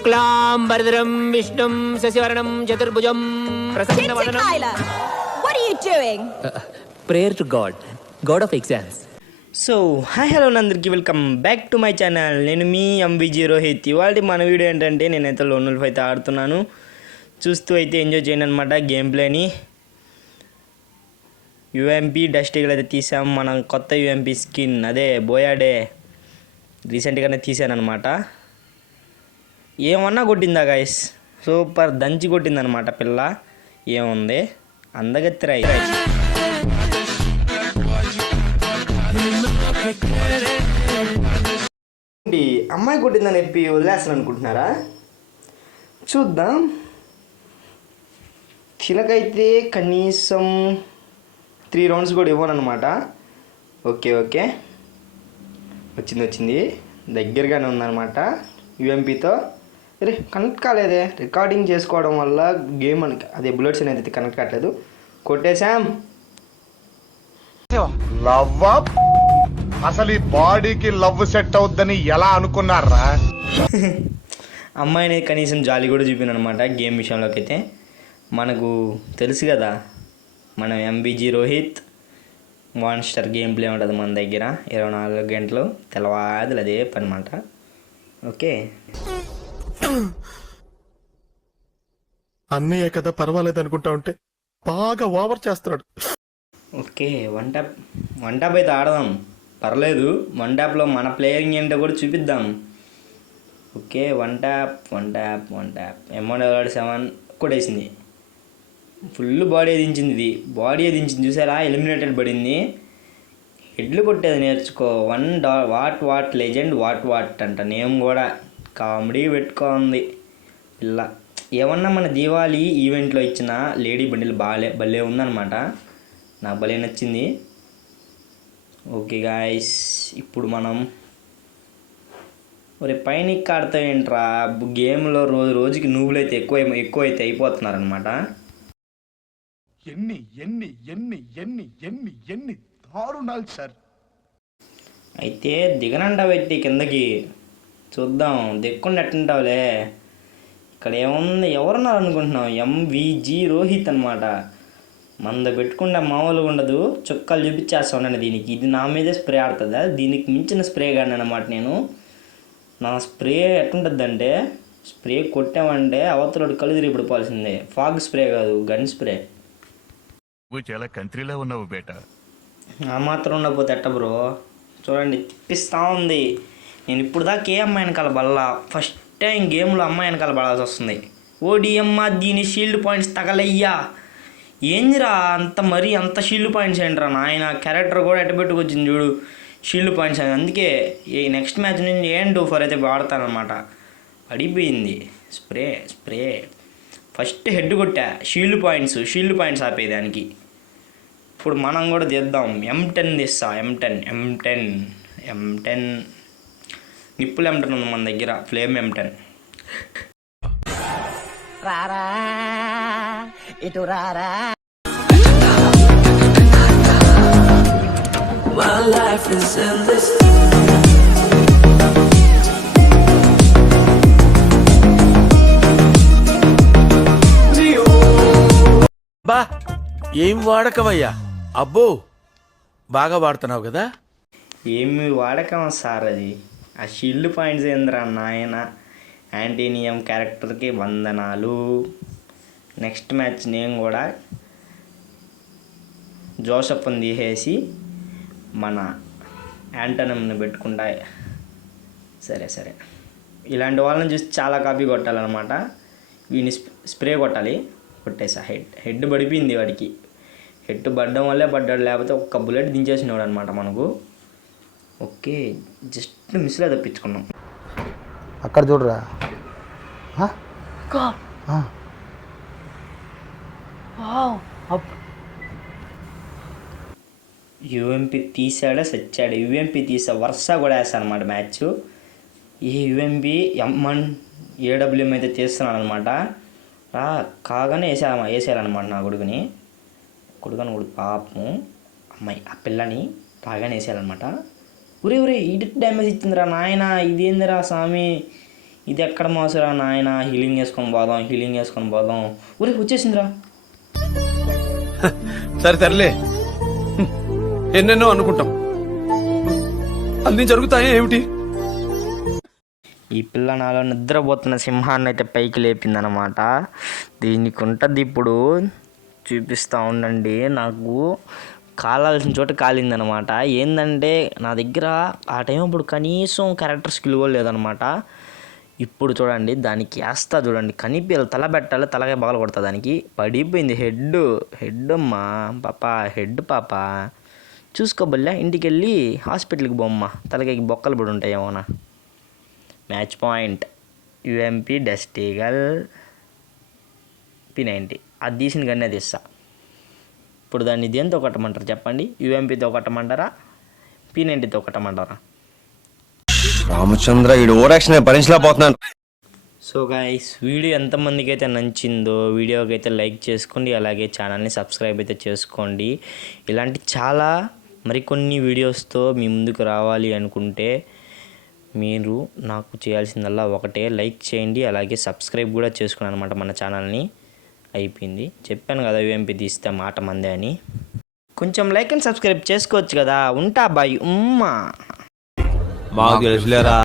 శుక్లాంబరధరం విష్ణుం శశివర్ణం చతుర్భుజం ప్రసన్నవదనం. What are you doing? Prayer to God, God of exams. So hi hello అందరికీ welcome back to my channel. నేను మీ ఎంవిజీ రోహిత్. ఇవాళ మన వీడియో ఏంటంటే నేనైతే లోన్ ఉల్ఫ్ అయితే ఆడుతున్నాను. చూస్తూ అయితే ఎంజాయ్ చేయండి అనమాట గేమ్ ప్లేని. యూఎంపీ డస్టికల్ అయితే తీసాం. మనం కొత్త యూఎంపీ స్కిన్ అదే బోయాడే రీసెంట్గానే తీసాను అనమాట. ఏమన్నా కొట్టిందా గైస్, సూపర్ దంచి కొట్టిందనమాట పిల్ల. ఏముంది అందగత్తిరాయి. అమ్మాయి కొట్టిందని చెప్పి వదిలేస్తాను అనుకుంటున్నారా? చూద్దాం. తినకైతే కనీసం 3 రౌండ్స్ కూడా ఇవ్వను అనమాట. ఓకే వచ్చింది దగ్గరగానే ఉందన్నమాట యూఎంపీతో. అరే కనెక్ట్ కాలేదే, రికార్డింగ్ చేసుకోవడం వల్ల గేమ్ అదే బుల్లెట్స్ అనేది కనెక్ట్ కావట్లేదు. కొట్టేశాం. లవ్ అసలు ఈ బాడీకి లవ్ సెట్ అవుద్దని ఎలా అనుకున్నారా? అమ్మాయిని కనీసం జాలి కూడా చూపిన అనమాట గేమ్ విషయంలోకి అయితే. మనకు తెలుసు కదా, మనం MBG Rohit monster game play ఉంటుంది మన దగ్గర 24 గంటలు తెల్లవాదులు అదే పని అనమాట. ఓకే అన్నయ్య కదా పర్వాలేదు అనుకుంటా ఉంటే బాగా ఓవర్ చేస్తున్నాడు. ఓకే వన్ ట్యాప్ అయితే ఆడదాం, పర్లేదు. వన్ ట్యాప్లో మన ప్లేయింగ్ ఏంటో కూడా చూపిద్దాం. ఓకే వన్ ట్యాప్ M177 కొట్టేసింది. ఫుల్ బాడీ దించింది. ఇది బాడీ దించింది చూసారా, ఎలిమినేటెడ్ పడింది. హెడ్లు కొట్టేది నేర్చుకో. వాట్ లెజెండ్ వాట్ అంట. నేమ్ కూడా కామెడీ పెట్టుకోంది పిల్ల. ఏమన్నా మన దీవాలి ఈవెంట్లో ఇచ్చిన లేడీ బండిల్ భలే ఉందన్నమాట. నాకు భలే నచ్చింది. ఓకే గాయస్, ఇప్పుడు మనం పైన ఆడతాం ఏంట్రా గేమ్లో రోజుకి నువ్వులైతే ఎక్కువ అయితే అయిపోతున్నారనమాట. ఎన్ని దారుణాలు సార్. అయితే దిగనంట పెట్టి కిందకి చూద్దాం, దిక్కుండా ఎట్టుంటావులే. ఇక్కడ ఏముంది, ఎవరున్నారు అనుకుంటున్నావు? ఎంవిజీ రోహిత్ అనమాట. మంద పెట్టుకుంటే మామూలుగా ఉండదు. చుక్కలు చూపించేస్తా ఉండండి దీనికి. ఇది నా మీదే స్ప్రే ఆడుతుందా? దీనికి మించిన స్ప్రే కానీ అనమాట నేను. నా స్ప్రే ఎట్టుంటుంది అంటే, స్ప్రే కొట్టామంటే అవతలడు కళ్ళు తిరిగి పడిపోవాల్సిందే. ఫాగ్ స్ప్రే కాదు, గన్ స్ప్రే. చాలా కంట్రీలో ఉన్నావు బేటా. ఆ మాత్రం ఉండకపోతే ఎట్ట బ్రో? చూడండి తిప్పిస్తూ ఉంది. నేను ఇప్పుడు దాకా ఏ అమ్మాయి వెనకాల బల్లా, ఫస్ట్ టైం గేమ్లో అమ్మాయి వెనకాల పడాల్సి వస్తుంది. ఓడియమ్మ దీని షీల్డ్ పాయింట్స్ తగలయ్యా. ఏందిరా అంత షీల్డ్ పాయింట్స్ ఏంట్రా నాయన. క్యారెక్టర్ కూడా ఎట్టబెట్టుకొచ్చింది చూడు షీల్డ్ పాయింట్స్ అని. అందుకే ఈ నెక్స్ట్ మ్యాచ్ నుంచి ఏం 2-4 అయితే వాడతానమాట. పడిపోయింది స్ప్రే. ఫస్ట్ హెడ్ కొట్టా, షీల్డ్ పాయింట్స్ ఆపేదానికి. ఇప్పుడు మనం కూడా తీద్దాం. M10 తీస్తా. M10 నిప్పులు M10 ఉంది మన దగ్గర, ఫ్లేమ్ M10. రారా ఇటు రారా. My life is endless. బా ఏం వాడకమయ్యా, అబ్బో బాగా వాడుతున్నావు కదా. ఏమి వాడకం సార్ అది. ఆ షీల్డ్ పాయింట్స్ ఏందిరా నాయన. యాంటీనియం క్యారెక్టర్కి వందనాలు. నెక్స్ట్ మ్యాచ్ నేను కూడా జోసఫ్ని తీసేసి మన యాంటనమ్ని పెట్టుకుంటా. సరే ఇలాంటి వాళ్ళని చూసి చాలా కాపీ కొట్టాలన్నమాట. వీని స్ప్రే కొట్టేసా. హెడ్ పడిపోయింది వాడికి. హెడ్ పడ్డం వల్లే పడ్డాడు, లేకపోతే ఒక్క బుల్లెట్ దించేసినవాడు అనమాట మనకు. ఓకే జస్ట్ మిస్లో తప్పించుకున్నాం. అక్కడ చూడరా. యూఎంపీ తీసాడా సచ్చాడు. యూఎంపీ తీసా వరుస కూడా వేస్తాను అనమాట మ్యాచ్. ఈ యూఎంపీ M1 AWM అయితే తీస్తున్నాడు అనమాట. కాగానే వేసేయాలన్నమాట నా కొడుకుని పాపము అమ్మాయి ఆ పిల్లని బాగానే వేసేయాలన్నమాట. ఒరే ఇటు డ్యామేజ్ ఇచ్చిందిరా నాయన. ఇదేందిరా స్వామి, ఇది ఎక్కడ మోసరా నాయన, హీలింగ్ వేసుకొని పోదాం. ఊరే వచ్చేసిందిరా. సరే తరలే, ఎన్నెన్నో అనుకుంటాం, అన్ని జరుగుతాయి ఏమిటి? ఈ పిల్ల నాలో నిద్రపోతున్న సింహాన్ని అయితే పైకి లేపిందనమాట. దీనికి ఉంటుంది ఇప్పుడు, చూపిస్తూ ఉండండి. నాకు కాలాల్సిన చోట కాలిందనమాట. ఏంటంటే నా దగ్గర ఆ టైం అప్పుడు కనీసం క్యారెక్టర్ స్కిల్ కూడా లేదనమాట. ఇప్పుడు చూడండి దానికి వేస్తా చూడండి, కనిపించాలి, తల పెట్టాలి, తలగా పగల కొడతా. దానికి పడిపోయింది హెడ్ అమ్మా పాప చూసుకోబోలే. ఇంటికి వెళ్ళి హాస్పిటల్కి బొమ్మ, తలకాయకి బొక్కలు పడి ఉంటాయేమోనా. మ్యాచ్ పాయింట్ యుఎంపి డస్టీగల్ P90 అది తీసిన గన్నే తీస్తా. ఇప్పుడు దాన్ని దేంతో కొట్టమంటారు చెప్పండి? యుఎంపితో కొట్టమంటారా, P90తో కొట్టమంటారా? రామచంద్ర ఈ ఓవరాక్షన్ భరించలేకపోతున్నాను. సో గైస్, వీడియో ఎంతమందికి అయితే నచ్చిందో వీడియోకి అయితే లైక్ చేసుకోండి, అలాగే ఛానల్ని సబ్స్క్రైబ్ అయితే చేసుకోండి. ఇలాంటి చాలా మరికొన్ని వీడియోస్తో మీ ముందుకు రావాలి అనుకుంటే మీరు నాకు చేయాల్సిందల్లా ఒకటే, లైక్ చేయండి, అలాగే సబ్స్క్రైబ్ కూడా చేసుకున్నాను అనమాట మన ఛానల్ని. అయిపోయింది, చెప్పాను కదా యూఎంపీ తీస్తే మాట మందే అని. కొంచెం లైక్ అండ్ సబ్స్క్రైబ్ చేసుకోవచ్చు కదా. ఉంటా బాయ్. మాకు తెలుసులేరా.